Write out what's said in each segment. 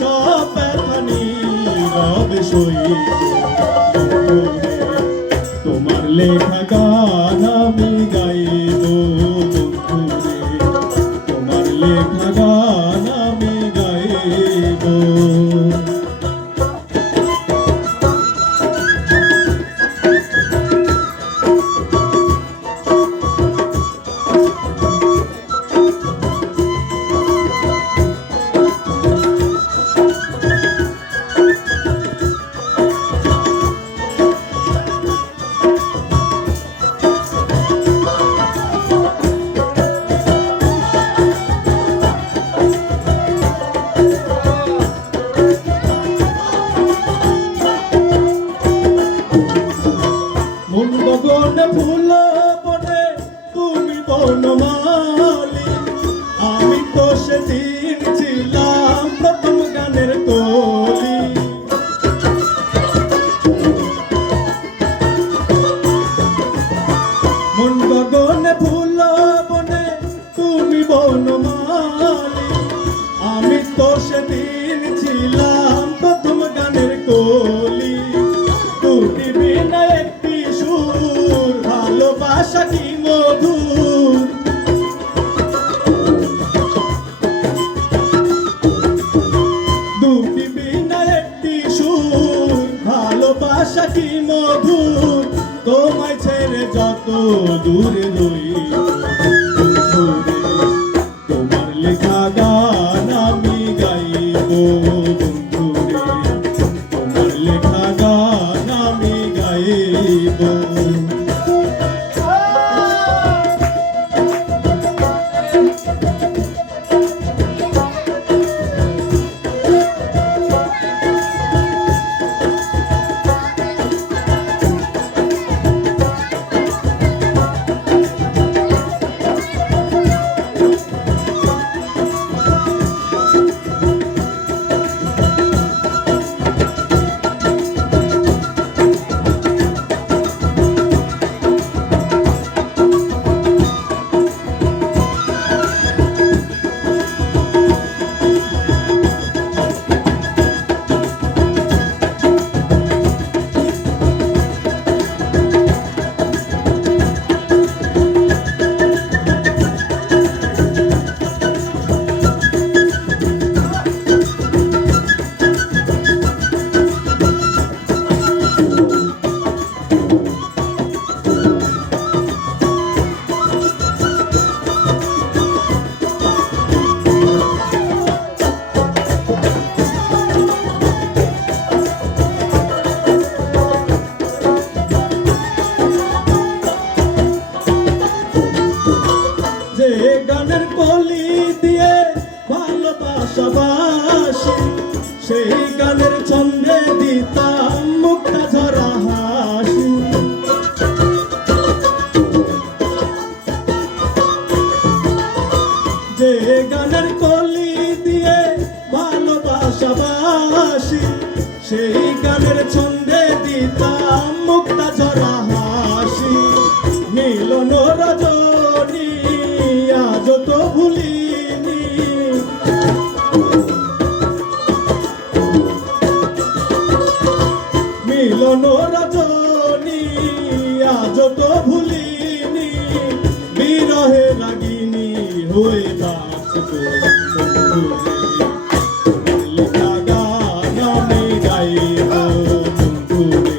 সব ব্যথা নীরবে সইব বন্ধুরে, তোমার লেখা গান আমি গাইব বন্ধুরে, তোমার লেখা গান আমি গাইব। মন গগনে ফুল বনে তুমি বনমালী, আমি তো সেদিন ছিলাম প্রথম গানের কলি। মন গগনে ফুল বনে তুমি বনমালী, আমি তো সেদিন ছিলাম প্রথম গানের কলি। দুটি বিনা একটি সুর, ভালোবাসা কি মধুর। দুটি বিনা একটি সুর, ভালোবাসা কি মধুর। তোমায় ছেড়ে যত দূরে রই বন্ধুরে, তোমার লেখা গান আমি গাইব বন্ধুরে, তোমার লেখা গান আমি গাইব। যে গানের কলি দিয়ে ভালোবাসা বাসি, সেই গানের ছন্দে দিতাম মুক্তা ঝরা হাসি। যে গানের কলি দিয়ে ভালোবাসা বাসি, সেই গানের ছন্দে দিতাম মুক্তা ঝরা হাসি। মিলন রজনী আজ তো ভুলিনি, মিলন রজনী আজ তো ভুলিনি। বিরহে রাগিনী হয়ে বাঁচব বন্ধুরে, তোমার লেখা গান আমি গাইব বন্ধুরে,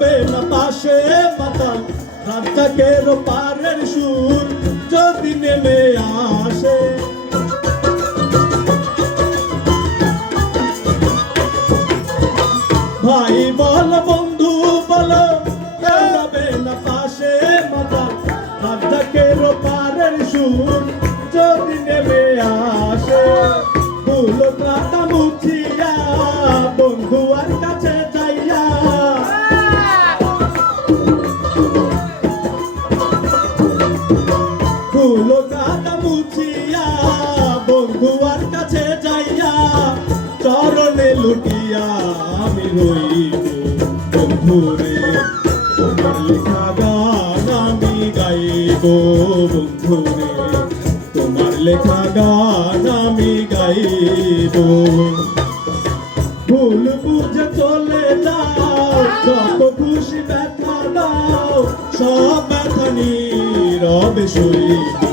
রবে না পাশে মাতাল রাজ্জাকের পারের সুর যদি নেমে আসে। ভাই বল বন্ধু বলো রবে না পাশে মাতাল রাজ্জাকের পারের সুর যদি নেমে আসে। ভুল কাটা মুছিয়া বন্ধু আর কাছে যাইয়া ভুল কাটা মুছিয়া বন্ধু আর কাছে যাইয়া চরণে লুটিয়া আমি রইব বন্ধুরে তোমার লেখা গান আমি গাইব বন্ধুরে তোমার লেখা গান আমি গাইব। ভুল বুঝে চলে যাও যত খুশি ব্যথা দাও সব ব্যথা নীরবে সইব